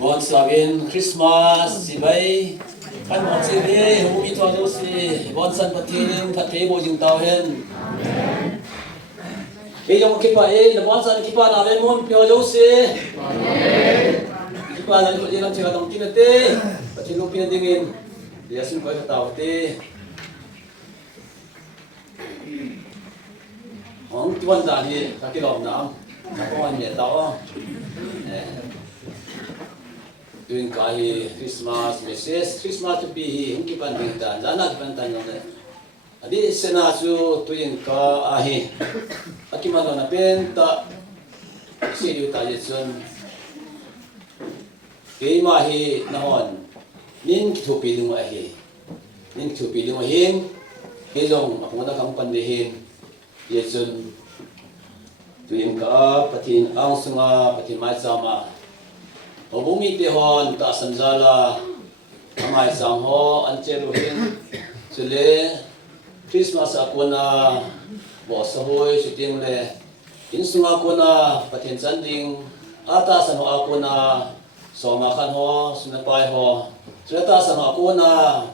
Bon sabin Christmas si bay kan bon si đi hùng mi toa đâu si bon san patin phát thế bộ dừng tàu hen bây giờ một cái bài là bon san cái bài nào lên môn piao đâu si cái bài này có gì làm chuyện đồng tin thế patin lúc pin dingin dia xin coi tàu thế ông tuan ra đi các cái lòng nào các con nhẹ tàu tuwing kahit Christmas message, Christmas to be hindi pantintan, sana pantan yung adi senasu tuwing kahit akimato na penta sidiyo tayo sun kay mahi nahon nin kitupilong ahi kay long ako na kang pandihin yesun tuwing ka patin ang sunga patin may sama bumi tehon ta sanjala amai sangho ancheruhin sule Christmas akuna bo sahoi shooting le insunga kuna pathin sanding ata sano akuna soma khan ho sunapai ho sreta sano akuna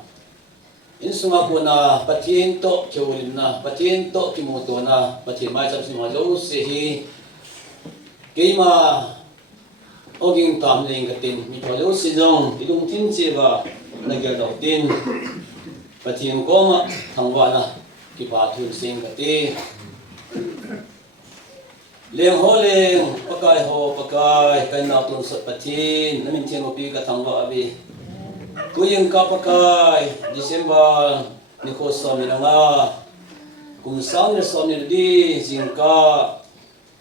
insunga kuna pathin to chulina pathin to kimuto na pathin mai cham sima lo se hi keima oging tam ling katin mi tholo sinong ilung tin cheba nagal dok tin pathian koma thangwa na ki pa thun sing kati leng ho leng pakai kai na tun sat pathin namin chen opi ka thangwa abi kuyeng ka pakai December ni ko so mi nga kung sang ni so ni di jingka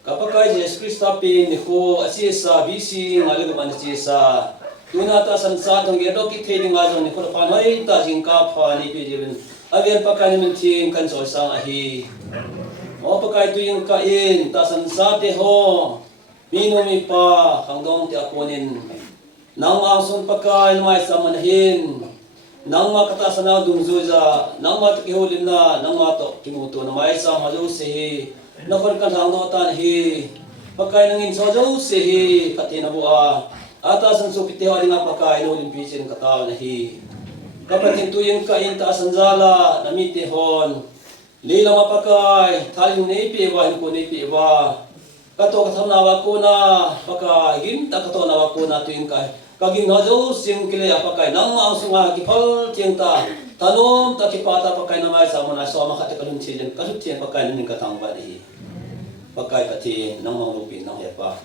kapakai Jesus Christa pin ni ko asiesa bisi ngalig man asiesa tuna ta sansa tong gedo ki theli nga jong ni ko pan hoi ta jingka pha ni pi jibin avian pakai min ting kan so sang ahi o pakai tu yung ka in ta sansa te ho mino mi pa hangdong ti akonin nang ang son pakai mai samanahin nang ma kata sana dungzuja nang ma ki holin na nang ma to kimuto na mai sa malu se nakon kan hang do tan hi pakai nangin sojo se hi patina bua ata san so pite wa nga pakai no limpisin kataw na hi kapatin tuyeng ka inta sanjala namite hon lila mapakai thaling nei pe wa ko nei pe wa kato kathna wa ko na pakai gim ta kato na wa ko na tuyeng kai kaging hajo sing kile apakai nang ang sunga ki phal tieng ta tanom ta ki pata pakai na mai sa mana so ma khate kalun chilen kasut tieng pakai ning katang ba hi pakai pati nang manglupin nang hepa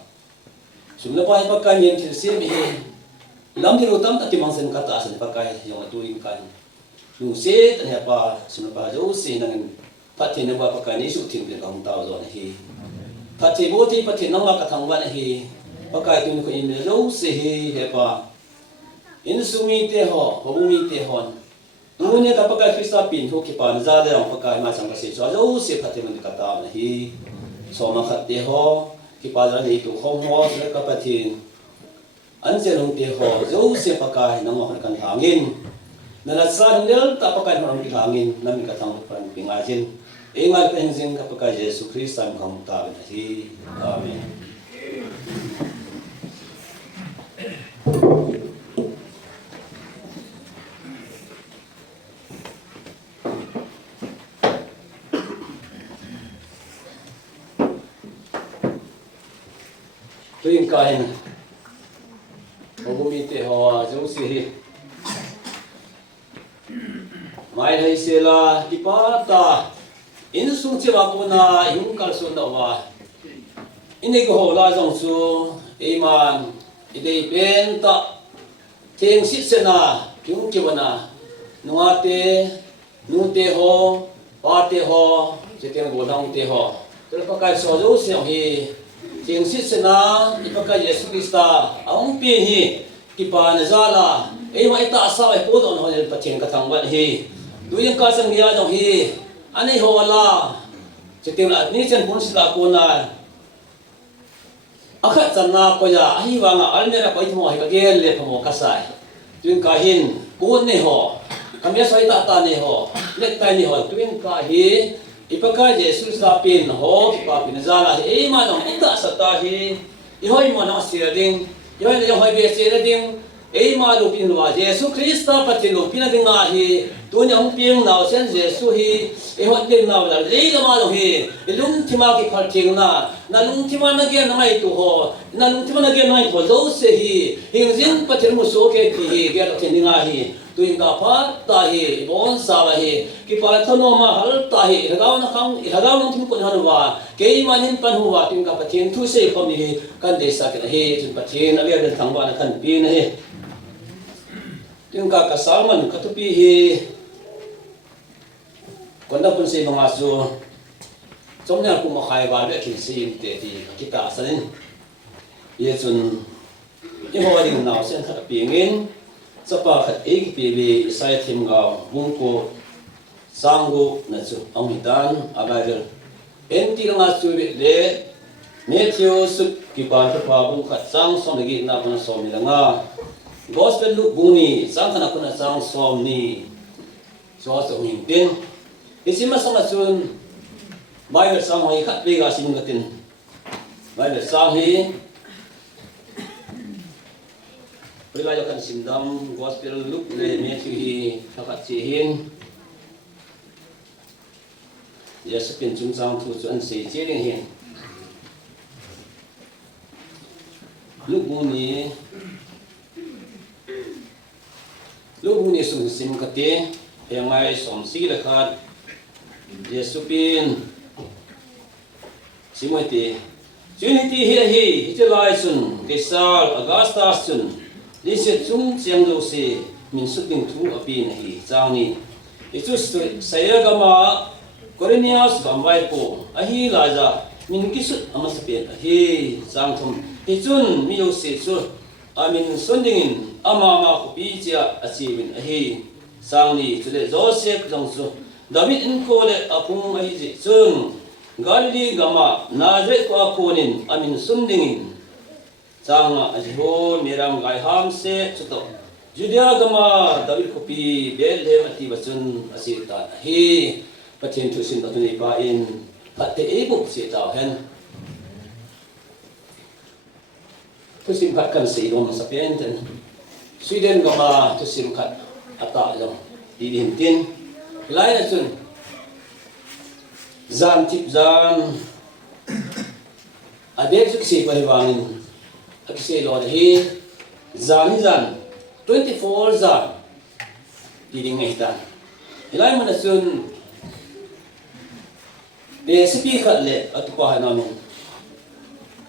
sumna pa pakai yen thilsim hi lam ni rutam ta ki mangsen kata asan pakai yung atuin kan nu se ta hepa sumna pa jo se nang pati na ba pakai ni su tin bin ang tao zo na hi pati boti pati nang ma katang ba na hi pakai tu ni ko in jo se hi hepa in sumi te ho bumi te hon nunya ka pakai Krista pin ho ki pan za le ang pakai ma sang ka se jo se pati man kata na hi so ma khat te ho ki pa ra ni tu khom ho se ka pathin an che long te ho zo se pakai nang ma kan hangin na la san lel ta pakai ma ki hangin nam ka thang pan ping a jin e ngal pen jin ka pakai Jesus Christ am kham ta na hi amen tuyên kain ogumite ho josi mai lai sela ipata in sung chiwa ko na yung kalson da wa ini ko ho la jong su iman idei pen ta teng sit sena yung kiwana nuate nute ho pate ho jeteng godang te ho ter pa kai so jo se hi ting sit sena ipakai Yesus Krista ang pihi kipa na zala e mai ta sa ai po don ho pa cheng ka thang ban hi duyan ka sang ya jong hi ani ho wala chiting la ni chen pun sila ko na akhat chan na ko ya hi wa nga almera ko ithmo hi ka gel le phamo ka sai duyan ka hin ko ne ho kamya sai ta ta ne ho nek tai ni ho duyan ka hi ipakai Jesus Krista pin ho pa pin zala hi e ma no ita sa ta hi ihoi mo na siya ding yo le hoi be se na ding ei ma lu pin wa Jesus Christa patin lu pin ding nga hi tu nyang piang naw sen Jesus hi e hot ding naw la le ma lu hi lung thima ki phal thing na lung thima na ge na mai tu ho na lung thima na ge nai tho zo se hi hing jin patin mu so ke ki ge la tin nga hi tu in ka pha ta hi bon sa wa hi ki pa thono ma hal ta hi ragaw na khang ragaw nong thim ko han wa ke ma nin pan hu wa tin ka patin thu se khom ni kan de sa ke he tin patin a ber thang ba na khan pi na he tin ka salman katupi hi konda pun se banga su somnya ku ma khai wa le kin sin te ti kita sanin ye chun i ho wa ding naw sen khat pi ngin sapa khat e ki pi bi sai thim ga mung ko sangu na chu amitan abail enti nga su le Matthew su ki pa pa bung khat sang som gi na pa som ni nga Gospel look buni sang kana kuna sang som ni so so ning tin isima sama chun Bible sang hi khat be ga sim gatin Bible sang hi pila yo kan simdam Gospel look le Matthew hi thakat chi hin Yesu pin chung sang thu chuan se che ring hin look buni lúc này sung sim cái thế hiện nay sống sĩ là khát Giêsu pin sim cái thế chuyện này thì hi chỉ lại sun cái sao Augustus sun đi sẽ chung chiang đâu se mình xuất hiện thu ở pin hi chang ni Jesus saya gama Cornelius gambai po ahi laja mình kisut amas pin hi chang thum hi chun mi yo se chu amin sondingin ama ma ko pi chia achibin ahi sangni chule Joseph jongsu David in ko le apung ahi ji chun Galilee gama Nazareth ko akonin amin sondingin changa aji ho miram gai ham se chuto Judea gama David ko pi Bethlehem ati bachun asita ahi pathin thu sin atuni pa in hatte e bu se ta hen thu sin khat kan sei dom sa pen ten Sweden gama thu sin khat ata long di dim tin lai na chun zan tip zan adek suk se pai wangin akse lo hi zan 24 zan di ding ngai ta lai mana chun be sipi khat le atupa hanam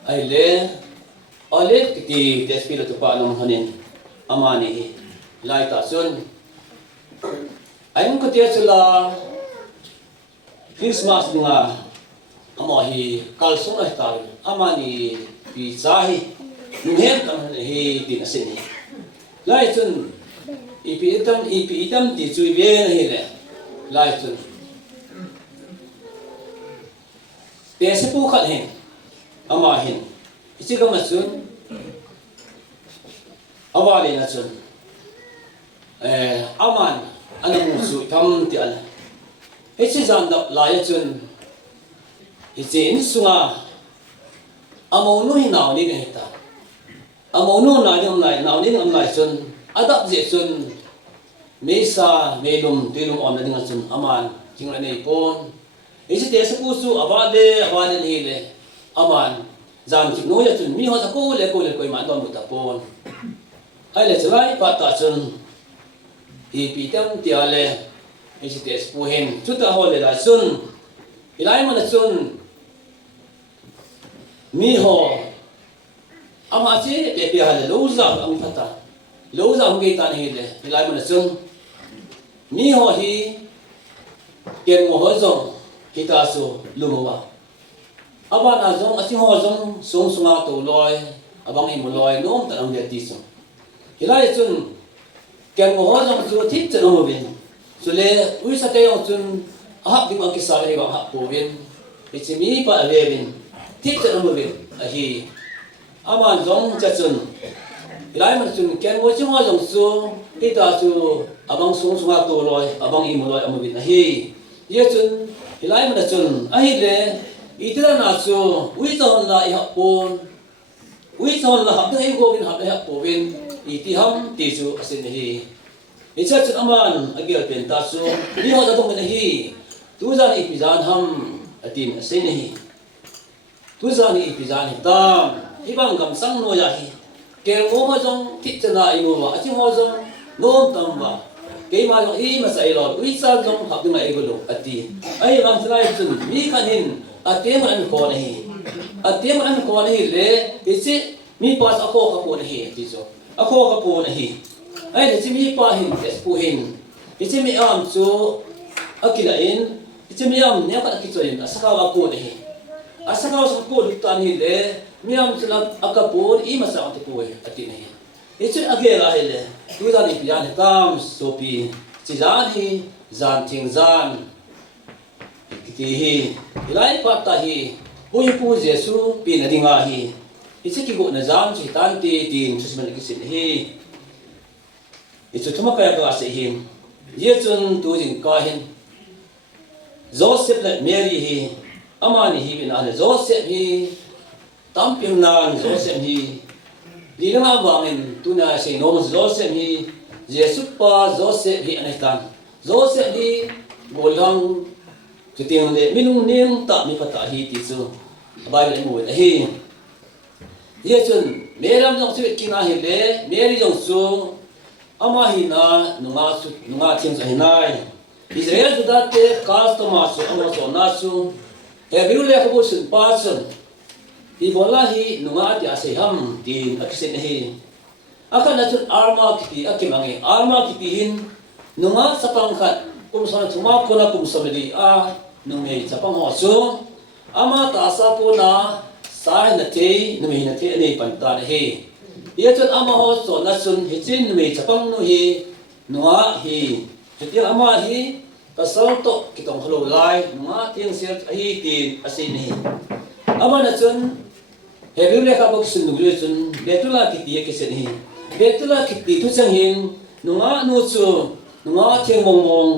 ai le ale ti despi atupa nam hanin amani lai ta chun ayun ko tia chula Christmas nga amo hi kalsung ai ta amani pi chahi nuhem kam hi tin asin lai chun ipi itam ti chui ve hi le lai chun te se pu khat hen ama hin ichi kam chun awali na chun aman anam su tham ti an ichi zan da la ya chun ichi in sunga amo nu hi naw ni ne ta amo nu na ni online naw ni online chun adap je chun mesa melum tilum on na ding chun aman jingla nei pon ichi te se pu su awale ni le aman zam chi no ya chun mi ho ta ko le ko ma don mu ta pon ai le chlai pa ta chun pi tam ti ale ichi te pu hen chu ta ho le la chun ilai man chun mi ho ama che te pi hale lo za am phata lo za am ge ta ni le ilai man chun mi ho hi ken mo ho zong kita su lu mo wa aba na zong asi ho zong sung sunga to loi abang i mo loi nom ta ang le ti so ilai chun ken mo ho zong chu thit chen mo bin so le ui sa te yong chun a ding ang kisa le ha po bin ichi mi pa le bin thit chen mo bin a hi aman zong cha chun ilai man chun ken mo chi ho zong su ita chu abang sung sunga to loi abang i mo loi am bin a hi ye chun ilai man chun a hi le itira na chu ui zong la i ha pon ui thon la hab dei go bin hab dei po bin iti ham ti chu asin hi icha chu aman agel pen ta chu ni ho da dong hi tu zan ipizan ham atin asin hi tu zan ipizan hi tam ibang gam sang no ya hi ke mo ma jong thit chana ino wa achi mo jong nom tam ba ke ma jong hi ma sai lo ui sa jong hab dei ai go lo ati ai bang sai chun mi khanin atem an ko nei atem an ko nei le ichi mi pas ako ka po nei ti so ako ka po nei ai le chi mi pa hin es pu hin ichi mi am chu akila in ichi mi am ne ka ki chu in asaka ka po nei asaka sa po tan hi le mi am chu la akapo I ma sa ti po ati nei ichi agela hi le tu da ni pian tam so pi chi zan hi zan ting zan ki hi ilai pa ta hi hui pu Jesu pi na dinga hi ichi ki go na zam chi tan ti tin susman ki sin hi ichi thuma ka ka se hi ye chun tu jin ka hin Joseph le Mary hi amani hi bin ale Joseph hi tam pim nan Joseph hi li na wangin tu na se no Joseph hi Jesu pa Joseph hi anitan Joseph hi bolang Keting le minung ning ta mi pata hi ti chu Bible mu na hi ye chun meram jong chu ki na hi le Mary jong chu ama hi na nunga thing sa hi nai Israel ju da te customer su ama so na su Hebrew le ko sun pa sun I bola hi nunga ti ase ham ti akisen hi akan na chun arma ki akimangi arma ki hin nunga sapang khat kum sa thuma ko na kum samedi a nung hei chapang ho chu ama ta sa po na sai na te numi na te nei pan ta he ye chon ama ho so na sun hi chin numi chapang nu hi nuwa hi chuti ama hi ka sal to ki tong hlo lai nuwa ting ser hi ti asin hi ama na chun he ru le ka bok sun nu le chun betula ki ti ke sen hi betula ki ti tu chang hin nuwa nu chu nuwa theng mong mong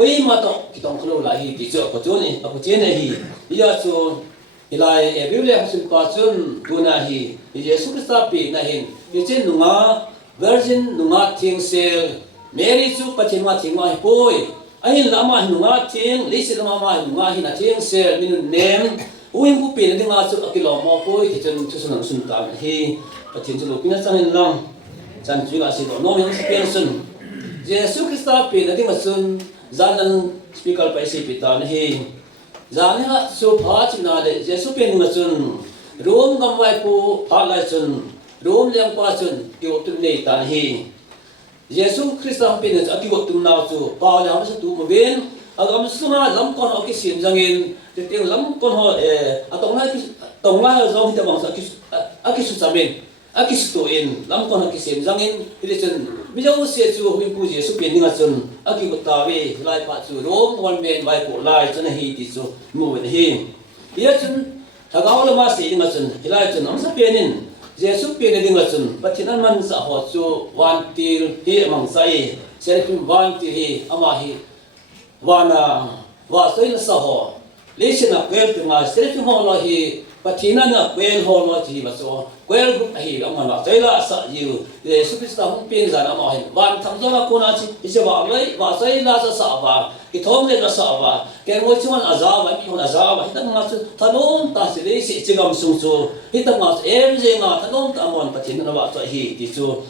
oi ma to ki tong khlo la hi ti cho ko chu ni a ko chen hi ya chu ilai e biblia hasin pa chun tuna hi Yesu Christa pi na hin ye chen nunga virgin nunga thing sel Mary chu pathima thingwa hi poi ahin lama nunga thing lisi lama ma nunga hi na thing sel min nem uim ku pi na dinga chu akilo mo poi ti chen chu sun sun ta hi pathin chu lo pina chang hin lang chan chu ga si do no yang pen sun Yesu Christa pi na dinga sun zanan speaker pa si pita na hi zani ha so pha china le Jesu pen nga chun rom gam wai pu pha lai chun rom lem pa chun ki otum nei ta hi Jesu Christa pen cha ki otum na chu pa ya ma tu mo ben agam sunga lam kon o ki sim jangin te te lam kon ho atong na zo hi ta bang sa ki su chamen aki su to in lam kon ki sim jangin ile chun bijau se chu hui pu Jesu pen nga chun aki ko ta we lai pa chu rom wan men vai ko lai chun hi ti chu mo wen hi ye chun thagaw la ma se nga chun hilai chun am sa penin Jesu pen nga chun pathinan man sa ho chu wan til hi amang sai serfim wan ti hi ama hi wana wa soi sa ho le sina kwel tu ma serfim ho lo hi pathina na kwel ho lo chi ba so kwel group hi ama na thaila sa yu Yesu Christa hong pen za na ma hi wan tham zo na ko na chi ise ba lai wa sai la sa ba ki thom le la sa ba ke mo chuan aza ba ki hon aza ba hitang ma chu thanom ta se le si chigam sung chu hitang ma em je nga thanom ta mon pathina na wa to hi ti chu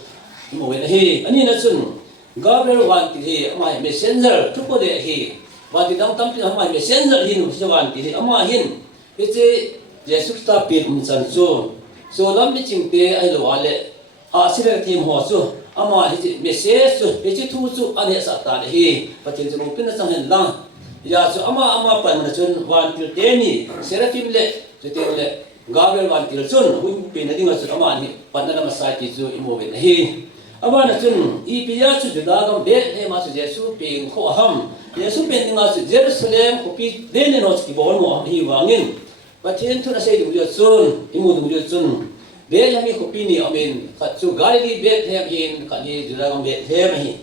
mo wen hi ani na chun Gabriel wan ti hi ama messenger thu ko de hi wa ti dang tam ti ama messenger hi nu se wan ti hi ama hin ite Yesu Christa pen chan chu so lam mi ching te ai lo ale a sire tim ho chu ama hi message chu he chi thu chu ane sa ta hi pathin chu pin na chang hen lang ya chu ama pan na chun wan til te ni seraphim le te le Gabriel wan til chun hui pen na dinga chu ama ni pan na ma sai ti chu imo ven hi ama na chun I pia chu da gam be he ma chu Jesu pen kho ham Jesu pen dinga chu Jerusalem ko pi de ne no chi bol mo hi wangin pathin thu na sei du chun imu du chun be yami ko pi ni amen kha chu Galilee be them in ka ni da gam be them hi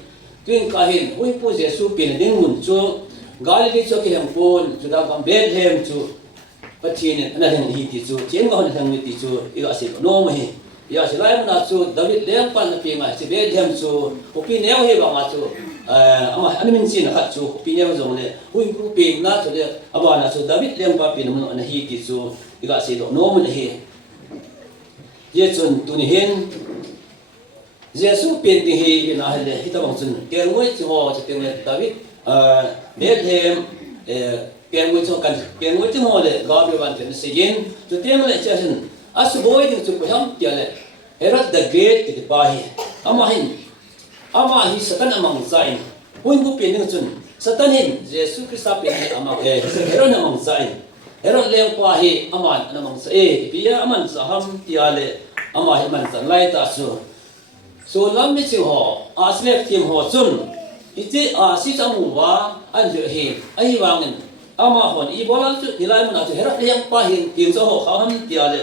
twin ka hin hui pu Jesu pen ding mun chu Galilee chu ki hem pon chu da gam be them chu bắt thiên này anh đang hi tí chú chiến ngon thằng người tí chú iga sẽ no mà hi ya sẽ lại mà chú David leng pan là pin mà sẽ biết thêm chú opi neo hi bằng mà chú ama anh mình xin là khát chú opi neo giống này hui cũng pin na chú đấy aba na chú David leng pa pin mà anh hi tí chú iga sẽ no mà hi ye chun tu ni hin Jesus pin thì hi na hele hita bang chun ker ngoi chu ho chu tiếng David Bethlehem ken ngoi chu kan ken ngoi chu ho le God ban ten sigin chu tiếng le cha hin as boy ding chu ham tia le Herod the Great ti pa hi ama hi satan among zain huin bu pin ding chun satan hin Jesus Christ pin hi ama Herod among zain Herod leng pa hi aman among sa pia aman sa ham tia le ama hi man san lai ta su so lam mi chu ho asle tim ho chun iti si chamu wa an je hi ai wangin ama hon I bolan chu hilai mana chu Herod leng pa hin tin so ho ham tia le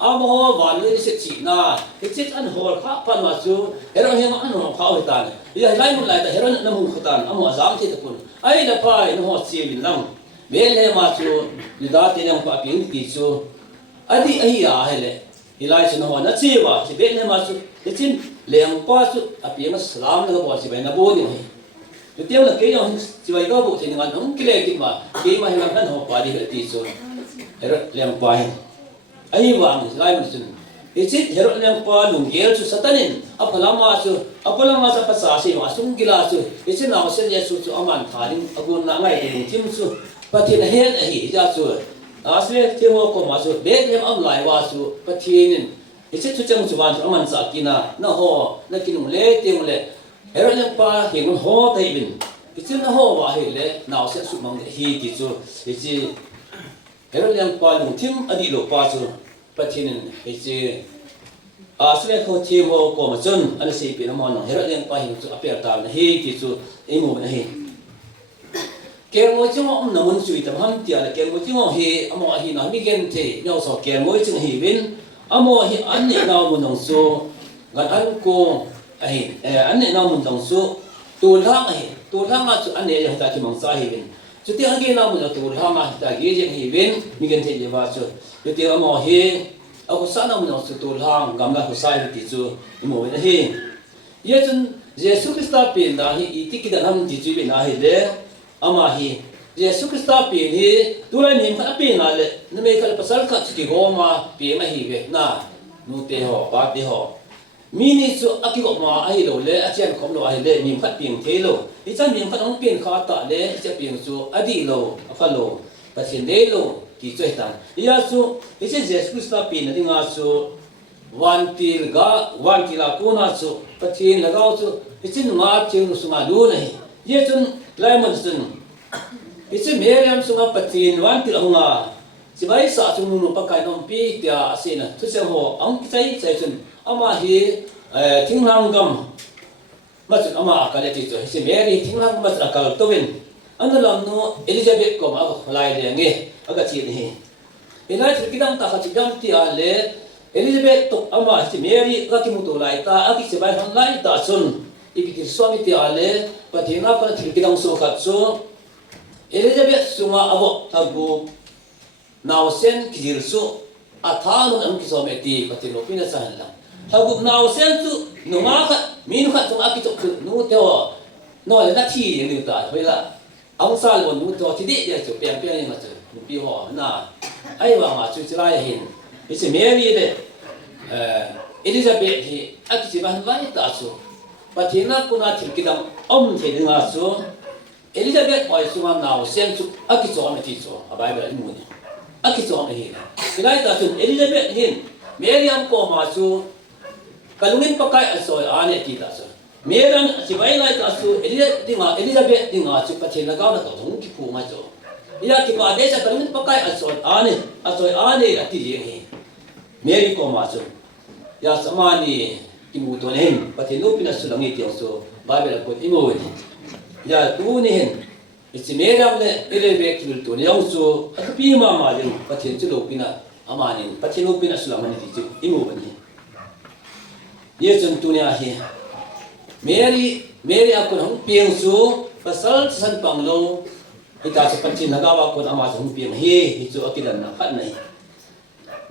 ama ho van le se chi na ichit an hol kha pan wa chu Herod hem an ho kha ho tan ya lai mun lai ta Herod na mun khutan ama azam thi ta kun ai la pai no ho chi min lam bel he ma chu lida te nang pa pin ti chu adi ai ya hele hilai chu no na chi wa chi bel he ma chu ichin leng pa chu api ma salam na bo chi bai na bo ni tu tiang la ke yo chi bai ga bo chi ngan nong kile ki ma ke ma hilang kan ho pa di ti chu Herod leng pa hin ai wang lai mun sun ichit Herod leng pa lung gel chu satanin apalama sa pasa si ma sung gila chu ichit na sen yesu chu aman thaling agun na ngai ni tim chu patin hen a hi ja chu asle timo ko ma chu Bethlehem am lai wa chu patinin ichit chu chang chu wan chu aman sa kina na ho na kinung le tim le Herod leng pa hingun ho tai bin ichit na ho wa hi le naw se su mang hi ti chu ichit Herod leng pa lung tim adi lo pa chu patinin ichit asle ko timo ko ma chun an si pi na mo no Herod leng pa hin chu apel ta na hi ti chu emu na hi ken mo chu om na mun chui tam ham tia la ken mo chu hi amo hi na mi gen the no so ken mo chu hi win amo hi an ni na mun nong su gan an ko ai an ni na mun nong su tu la ma chu an ne ya ta ki mong sa hi win chu ti an ge na mun tu la ma ta ge je hi win mi gen the je ba chu chu ti amo hi aku sa na mun su tu la gam la ko sa hi ti chu mo na hi ye chun Jesus Christ pin da hi ti ki da nam ti chu bi na hi le ama hi Jesus Christ pin hi tulai nim kha pin na le na me kha pasal kha chi goma pi ma hi ve na nu te ho pa te ho mini chu aki go ma ai lo le a chen khom lo ai le nim kha pin the lo I chan nim kha ong pin kha ta le che pin chu adi lo a pha lo pa chen de lo ki choi tan ya chu I che Jesus Christ pin na dinga chu wan til a ko na chu pa chen la ga chu I chin ma chen su ma lu na hi ye chun lai man sun ichi Miriam sunga patin wan til anga chibai sa chung nu pa kai nom pi tia asina thu se ho ang chai chun ama hi thinglang gam ma chun ama ka le ti chu ichi Mary thinglang ma cha kal to win analam no Elizabeth ko ma ko lai le nge aga chi ni ilai thil kidam ta kha chi dam ti a le Elizabeth to ama ichi Mary ka ki mu to lai ta aki chibai han lai ta chun ikiti swami ti a le patina pa thil kidam so kha chu Elizabeth sunga abo tabu naw sen kijir su atha no am kiso me ti patilo pina san la tabu naw sen tu no ma kha min kha tu aki to nu te o no le na thi ni ta hoila ang sal bon nu to ti de de chu pian pian ni ma chu pi ho na ai wa ma chu chilai hin isi Mary de Elizabeth hi aki chi ban vai ta chu patina kuna thil kidam om the ni ma chu Elizabeth boy sunga naw sen chu aki cho me ti cho a Bible ni mu ni aki cho me hi ilai ta chu Elizabeth hin Miriam ko ma chu kalungin pakai asoi ane ti ta so Miriam si bai lai ta chu Elizabeth dinga chu pachen la ga na to hung ki pu ma cho ila ki pa de sa kalungin pakai asoi ane ati je hi Mary ko ma chu ya samani ki mu to ne pachen no pina su langi ti so Bible ko ti mo ni ya tu ni hen ichi Miriam le Elizabeth ki tu ni yong su pi ma ma le pachen chu lo pina amani pachen no pina su lamani ti chu imu ba ni ye chun tu ni a hi Mary akon hong piang su pasal san pang lo ita sa panchin nagawa ko na ama sa humpiang hi ito akilan na kan nai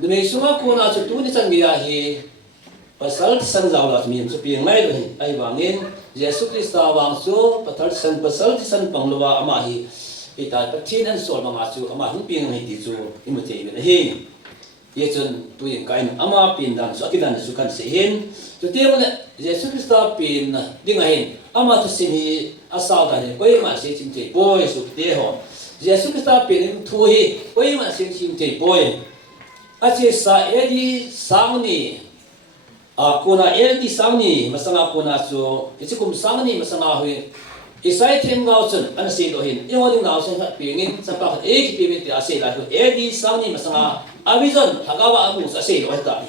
dumi sunga ko na sa tuni san giya hi pasal san zawla mi so piang mai do hi ai wangin Yesu Krista wang so pasal san pangluwa ama hi ita panchin an sol mga su ama humpiang hi ti su imute na hi Yesun tuyen kain ama pin dan so akilan su kan sehin so tiang Yesu Krista pin dingahin ama tu sini asal dan koi ma se chim te boy su te ho Yesu Krista pin thu hi koi ma se chim te boy ache sa edi sangni kuna edi sangni masanga kuna so isikum sangni masanga hui isai them ngau chen an se do hin yo ding ngau chen pingin sa pa e ki pe te ase la edi sangni masanga avizon hagawa amu sa se do ta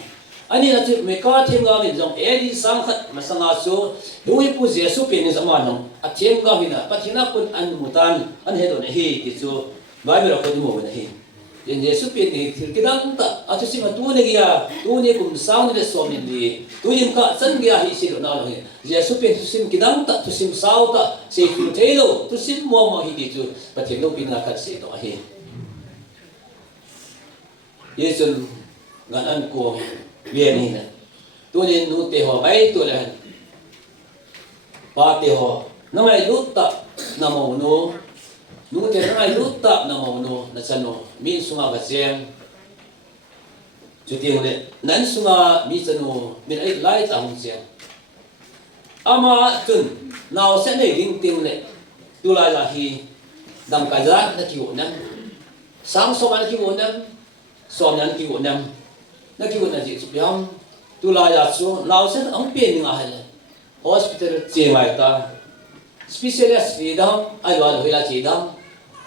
ani na tu me ka them ga min jong edi sang khat masanga so dui pu Yesu pin ni sama nong a them ga hina pathina kun an mutan an he do ne hi ti chu bible ko du mo ne hi yen Yesu pin ni thil kidang ta a chu sima tu negia tu ne kum sang ne so min di tu yin ka san gia hi si do na lo hi Yesu pin tu sim kidang ta tu sim sau ta se tu te lo tu sim mo mo hi ti chu pathin lo pin na khat se do hi Yesu ngan an ko bien ni na tu ne nu te ho bai tu le ba te ho na mai lut ta na mo no nu te na mai lut ta na mo no na chan no min sunga ga jem chu tiang le nan sunga mi chan no min ai lai ta hung jem ama chun naw se nei ding ting le tu lai la hi dam ka za na ki wo na sang so ma ki wo na so nan ki wo na ki wo na ji chu byam tu lai ya chu naw se ang pe ni nga ha le hospital che mai ta specialist fi dam ai wa lo la che dam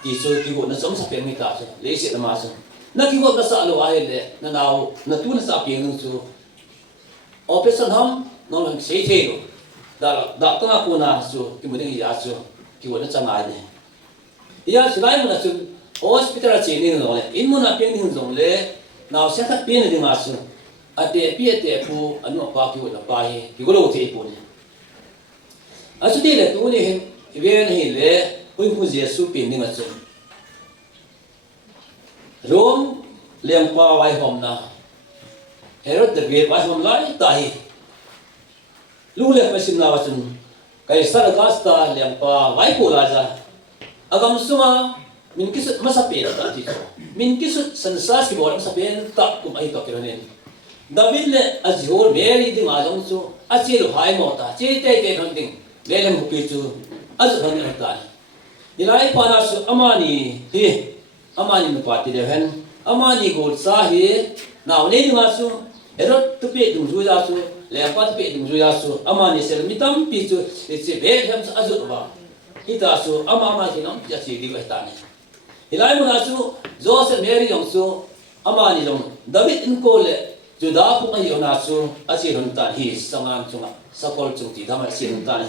ti so ki wo na som sa pe mi ta so le se na ma so na ki wo na sa lo ai le na naw na tu na sa pe ng so operation ham no lang se the lo da to na ko na so ki mo ding ya so ki wo na chang ai ne ya silai mo na so hospital che ni no le in mo na pe ni zong le naw se khat pe ni ma so ate pi ate pu anu pa ki wo na pa hi ki wo lo the pu ne asu de le tu ne hin ve ne le hui hu Yesu pin ni ma chu rom leng pa wai hom na Herod the Great wai hom lai ta hi lu le pa sim na wa chun kai sar gasta leng pa wai ko la za agam suma min kisut masa pe ta ti min kisut sansa ki bor masa pe ta kum ai to ke ne David le azhor Mary ding a jong chu a che lo hai mo ta che te te thon ding le lem hu pi chu az thon ne ta ilai pa na su amani hi amani no pa ti de hen amani gol sa hi naw ne ding a su erot tu pe dung ju ya su le pa tu pe dung ju ya su amani sel mitam pi chu che be hem az ba ita su ama ki nam ya chi di ba ta ne ilai mo na su Joseph Mary yong su amani jong David in ko le Juda pu ai ona su a chi ron ta hi sangan chunga sakol chung ti dama chi ron ta ni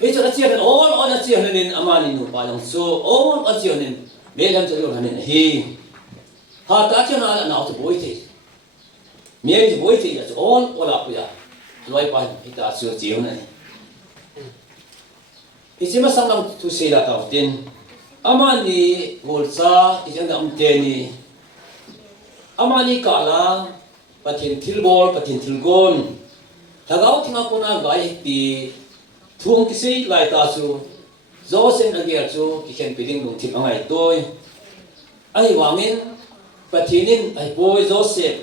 e cha chi ron all on chi ron nin amani nu pa long su all on chi ron nin me lam cha ron nin hi ha ta cha na na to boi ti me ji boi ti ya all ola pu ya loi pa ita su chi ron ni e chi ma sang lam tu se la ta tin amani gol sa i jang am te ni amani kala pathin thilbol pathin thilgon thagau thinga kona gai ti thung ki sei lai ta chu Joseph agia chu ki khen piding lung thim angai toy ai wangin pathinin ai boy Joseph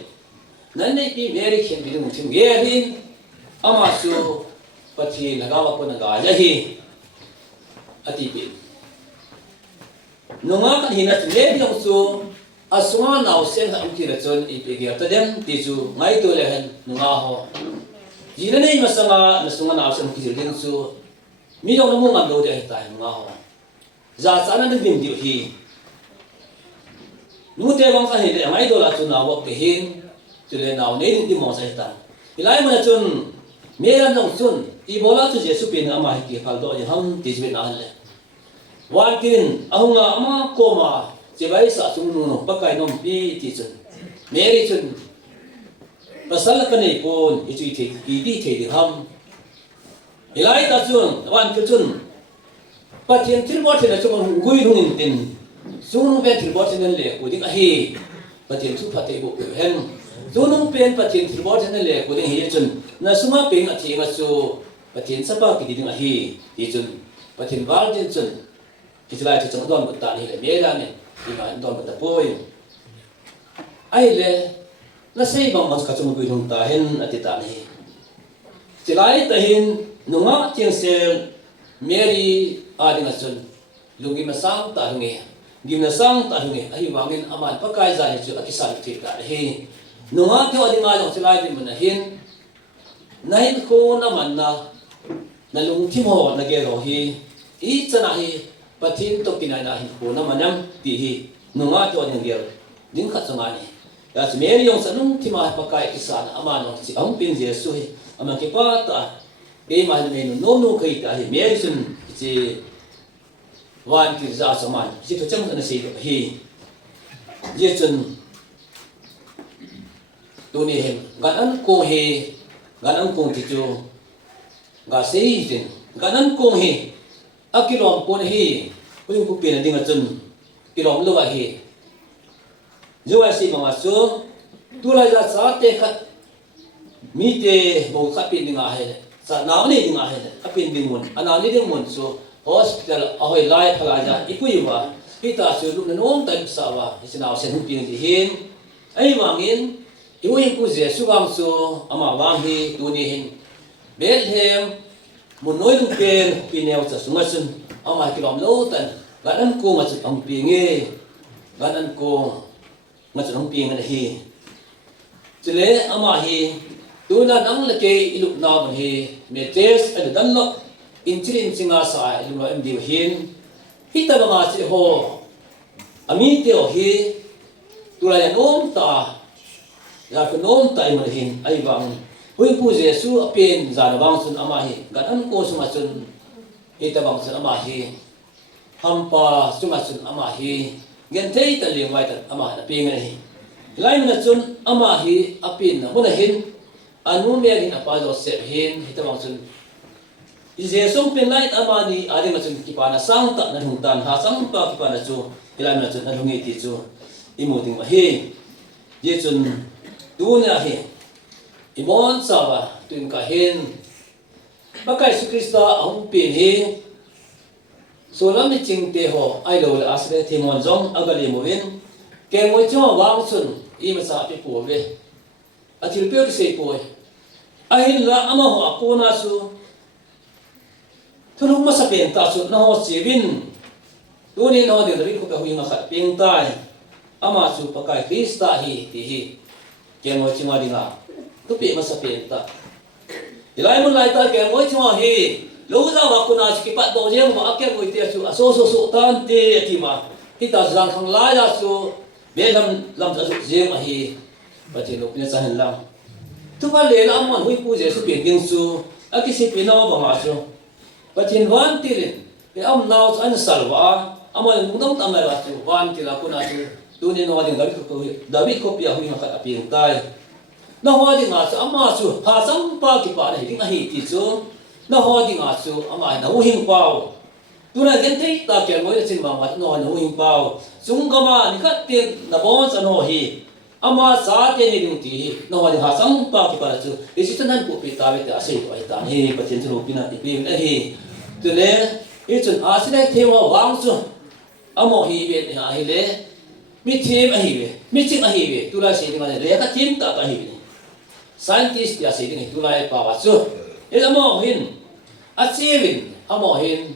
nan nei pi Mary khen piding lung thim ge hin ama chu pathin lagawa kona ga ja hi ati pi nunga kan hina le long chu asunga naw sen ham ki ra chon I pe ge ta dem ti chu ngai to le han nunga ho jina nei masanga nasunga naw sen ki ding chu mi dong mo ngam do de ta nunga ho za cha na dim di hi nu te wang ka he de ngai do la chu naw ke hin chu le naw nei di mo sa ta ilai ma chun me ran dong chun I bola chu Jesu pin ama hi ki phal do ya ham ti jwe na le wan tin ahunga ama koma Jebai sa chung nu pakai nom pi ti chun Mary chun pasal ka nei pon I chui the ki ti the ham ilai ta chun wan ke chun pathian thil bo thila chung gui rungin tin chung ve thil bo thinen le ku ding a hi pathian thu phate bo hen chung pen pathian thil bo thinen le ku ding hi chun na suma peng a thi nga chu pathian sapa ki ding a hi ti chun pathian wal tin chun ki chulai chu chung don ta ni le me la ne ti ma don ta poi ai le na sei bang mas ka chung gui rung ta hen ati ta ni chulai ta hin nunga chiang sel Mary adinga chun lungi masang ta hunge gimna sang ta hunge ahi wangin aman pakai za chu akisan thik la he nunga ke adinga lo chlai din mana hin nain ko na manna na lung thim ho na ge ro hi I chana hi pathin to pinai na hin ko na manam ti hi nunga to ding gel din kha changa ni ya Mary yong sanung thima pakai kisan amano si ang pin Jesu hi amang ke pa ta cái mà mình nôm nôm cái ta thì mấy xuân chỉ van cái ra sao mà chỉ tôi chẳng là gì thì giờ xuân tôi này gan ăn cong he gan ăn cong thì chú gà sei thì gan ăn cong he à cái lòng cong he có những cuộc biển đi ngang xuân cái lòng lâu he giờ ai xem mà số tôi lại ra sát thế khát mi thế một khát biển đi ngang he sa naw ni dinga he apin dingun anani dingun so hospital ahoi lai phalaja ikuiwa hita su lu nom tan sawa isinaw sen ping di hin ai wangin iwin ku je suwang su ama wang hi tuni hin Bethlehem mun noi lu ken pineu cha sunga sun ama kilom lo tan ganan ko ma chu ang pinge ganan ko ma chu ang pinge hi chile ama hi tuna nang lake iluk na ban hi metes ad danlo inchrin singa sa iluk em di hin hita ba chi ho ami te o hi tula ya nom ta ya ko nom ta im hin ai bang hui pu Jesu apen za na bang sun ama hi gan an ko suma sun hita bang sun ama hi hampa suma sun ama hi gen thei ta leng wai ta ama na pe ngai hi lai na chun ama hi apin na mun hin anu me agin apa Joseph hin hitawang chun Jesong pen light amani adi machun kipana sang ta na hungtan ha sang pa kipana chu hilai na chun na hungi ti chu imuting ma hi je chun dunya hi imon sawa tuin ka hin pakai su Krista ahung pen hi solam ching te ho ai lo la asre thimon jong agali movin ke moi chu wang chun I ma sa pe pu ve atil pe ki sei poi ahin la ama ho akona su thulung ma sa pen ta su na ho chivin tuni no de ri ko ka hui ma khat ping tai ama su pakai Krista hi ti hi ke mo chi ma dinga tu pe ma sa pen ta ilai mun lai ta ke mo chi ma hi lo za wa kuna chi ki pa do je ma ke mo ti su so so so tan te ti ma hi ta zang khang lai ya su be lam za su je ma hi Bati lo pina sahan lang. Tu ba le la amon hui pu je su pin ding su aki si pina ba ma su. Bati wan tirin pe am naw an salwa amon mungdam tam la su wan ti la kuna su tu ni no ding David ko pia hui ma ka pin tai. Na ho ding a su ama su ha sang pa ki pa ding a hi ti su. Na ho ding a su ama na hu hing pao. Tu na gen thei ta ke mo sin ma ma no na hu hing pao. Sung ka ma ni khat tin na bon sa no hi. Ama sa te ni ding ti no wa ha sang pa ki para chu isi tanan ko pi ta ve ta sei ko ai ta ni patien chu pina ti pi na hi tu le I chun asile thema wang chu amo hi ve ni a hi le mi them a hi ve mi ching a hi ve tu la sei ni ma le ka tim ta ta hi ve scientist ya sei ni tu la pa wa chu e amo hin a chevin amo hin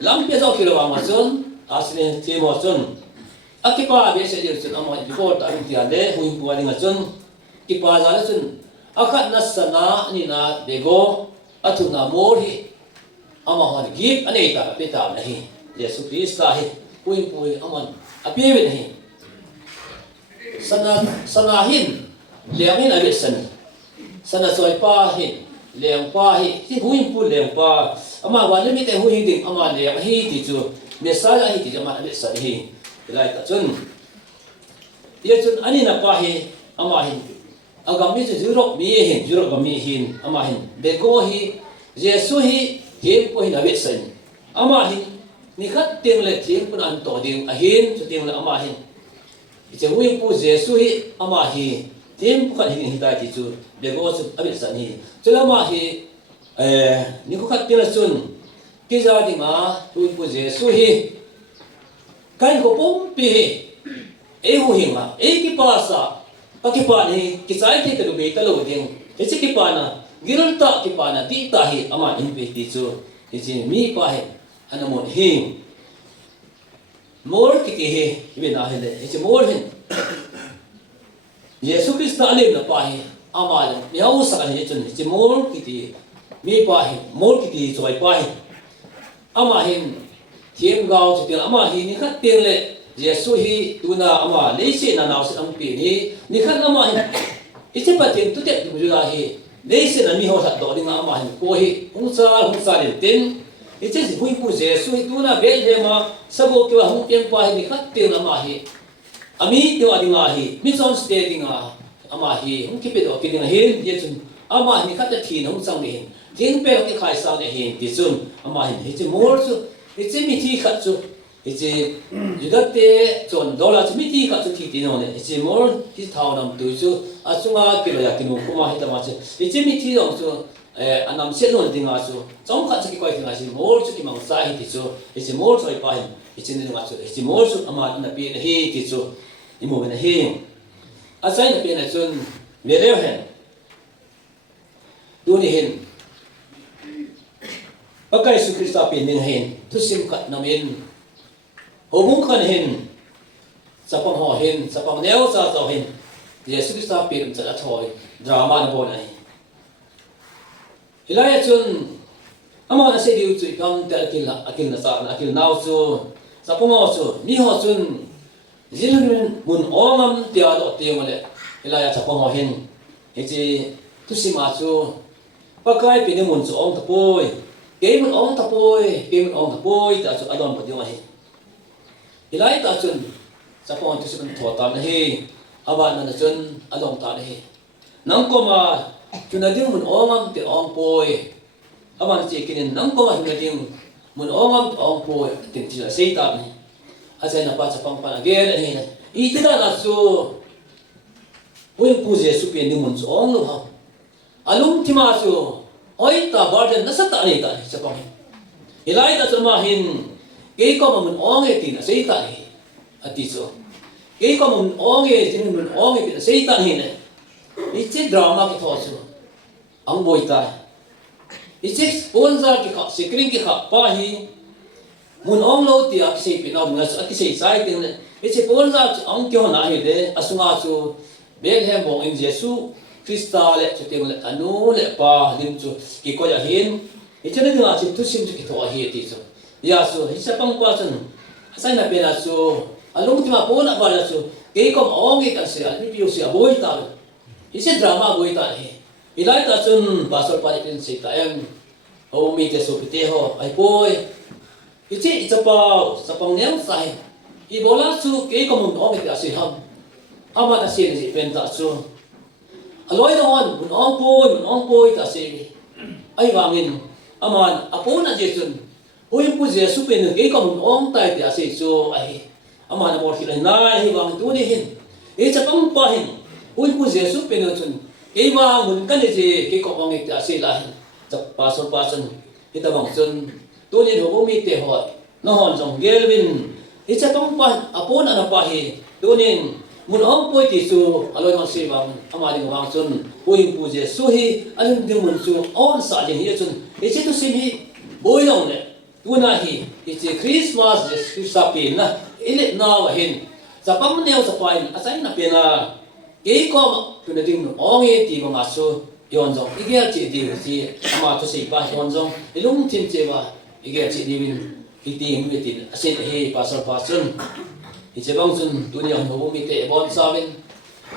lam pe zo ki lo wa ma chun asile thema chun akipa be se dir chun amo report ang ti ade hui puani nga chun kipa za la chun akhat na sana ni na bego athu na mor hi amo ha gip ane ta pe ta na hi Yesu Krista hi hui amon api ve hi sana hin leang hin abe san sana soi pa hi leang pa hi ti hui pu leang pa ama wa le mi te hui ding ama leang hi ti chu me sa la hi ti ama abe san hi lai ta chun ye chun ani na pa hi ama hin agam mi zero mi hin zero gam mi hin ama hin bego hi Jesu hi hem ko hin abe san ama hin ni khat tiếng le thieng pun an to ding a hin chu tiếng le ama hin che hui pu jesu hi ama hi tim khat hin hitai ti chu bego chu abi san hi chulama hi ni ko khat tiếng chun ki za ding a hui pu jesu hi kan ko pom pi e hu hin a e ki pa sa ka ki pa ni ki sai ti ka lu be ta lo ding e che ki pa na girul ta ki pa na ti ta hi ama in pe ti chu e che mi pa he anamon hin more ki he ibe na he le e che more hin Yesu Krista alim na pa hi ama le mi au sa kan he chun che more ki ti mi pa hi more ki ti choi pa hi ama hin thiam gao chu ti ama hi ni khat teng le Yesu hi tuna ama le se na naw se ang pi ni khat ama hi e che pa tem tu te du la hi le se na mi ho sa do ding ama hi ko hi hung sa le ten e che hui pu Yesu hi tuna bel he ma sabo ki wa hung tem pa hi ni khat teng ama hi ami te wa ding a hi mi son ste ding a ama hi hung ki pe do ki ding he ye chun ama ni khat ta thi hung sang ni ting pe ki khai sa ne he ti chun ama hi che mor chu e che mi thi khat chu e che yudate chon dola chu mi thi khat chu thi ti no ne e che mor ki thau nam tu chu a chunga ki lo ya ki no kuma hi ta ma che e che mi thi dong chu anam se no ding a chu chong khat chu ki koi ding a chi mor chu ki mang sa hi ti chu e che mor choi pa hi e che ni ma chu e che mor chu ama na pi na hi ti chu i mo na hi a sai na pi na chun ve le hen tu ni hin Pakai Yesu Krista pin min hin tu sim kat namin hobung kan hin sapang ho hin sapang neo sa zo hin Yesu Krista pin cha thoi drama na bo nai hilaya chun ama na se diu chu kam ta akil na sa na akil naw chu sapang ho chu mi ho chun zilun mun omam tia do te mole hilaya sapang ho hin he chi tu sima chu pakai pin mun chu ong ta poi game on tapoi ta chu adon pa diwa hi ilai ta chun sapon tu sun thota na hi aba na chun adon ta na hi nang ko ma chuna ding mun ongam te ong poi aba chi kinin nang ko ma chuna ding mun ongam ong poi tin chi sei ta ni asai na pa sapang pa na ge na hi na I ti da na chu hui pu Jesu pe ni mun chu ong lo ha alum ti ma chu oi ta burden na sa ta ni ta sa pang ilai ta chama hin ke ko mun ong e tin sei ta ni ati so ke ko mun ong e tin mun ong e tin sei ta ni ne I che drama ki tho su ang boi ta I che sponsor ki kha secret ki kha pa hi mun ong lo ti ak sei pi na ngas ak sei sai tin ne I che sponsor ang kyo na hi de asunga chu bel hem bong in Jesu Krista le chu te le anu le pa lim chu ki ko ya hin I che na chu tu sim chu ki tho hi ti chu ya su hi sa pang pa chun sai na pe na chu alung ti ma po na ba la chu ke ko ong e kan se al pi se boy ta I che drama boy ta hi I lai ta chun pastor pa pin se ta em o mi te so te ho ai boy I che I cha pa sa pang nem sai I bola chu ke ko mun ong e ta se ham ama na se ni pen ta chu aloi don mun ong poi ta se ai wangin aman apo na jesun oi pu Jesu pen ke ko mun ong tai ta se so ai aman mo ki na hi wang tu ni hin e cha pang pa hin oi pu Jesu pen chun ke wa mun kan je ke ko ong ta se la hin cha pa chun ita bang chun tu ni ho mi te ho no hon jong gelwin e cha pang pa apo na pa hi tu ni mun ong poi ti su aloi ngon se wang ama ding wang chun oi pu Jesu hi alung ding mun chu on sa je hi chun e che tu sim hi boi long le tu na hi e che Christmas je sa pe na ile na wa hin sa pam neo sa pai asai na pe na ke ko tu na ding ong e ti ma su yon jong i ge che di si ama tu sei pa yon jong ilung tin che wa i ge che di win i ti mi ti asen he pa sa pa chun I che bang chun tu ni ho mi te bon sa win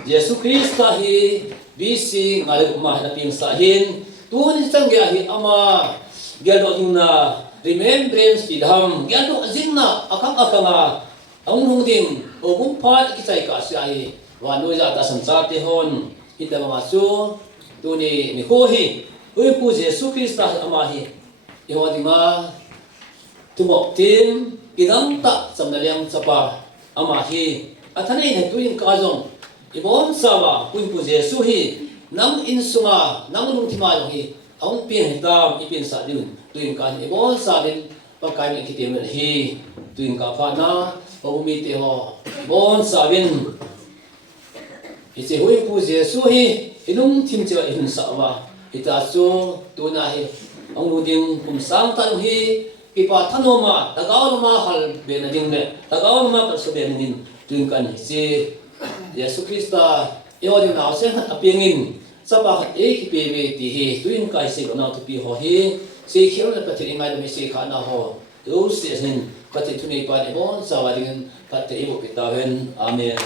Jesu Krista hi bisi ngal ma na ping sa hin tu ni chang ge hi ama ge do ding na remembrance ti dham ge do jing na akang akanga ang hung ding o bung phat ki sai ka sia hi wa noi za ta san sa te hon ita ma su tu ni ho hi ui pu Jesu Krista ama hi i ho ding ma thu mộc tim kinam ta samna liang chapa ama hi athani ne tuin ka jong ibon sawa kun pu jesu hi nang in sunga nang lung thima jong hi ong pin tam ipin sa din tuin kan ibon sa din pakai ni kitem hi tuin ka pa na pumi te ho ibon sa bin ise hui pu jesu hi inum thim cha in sa wa ita su tu na hi ong lu ding kum sang tan hi ipa thanoma tagaw ma hal be na ding me tagaw ma pa so be nin tuin kan si Yesu Krista eo ding na sen apingin sa ba e ki pe be ti hi tuin kai se na tu pi ho hi se khiro na pa ti ngai me se kha na ho do se sin pa ti tu nei pa de bon sa wa ding pa te ibo pi ta hen amen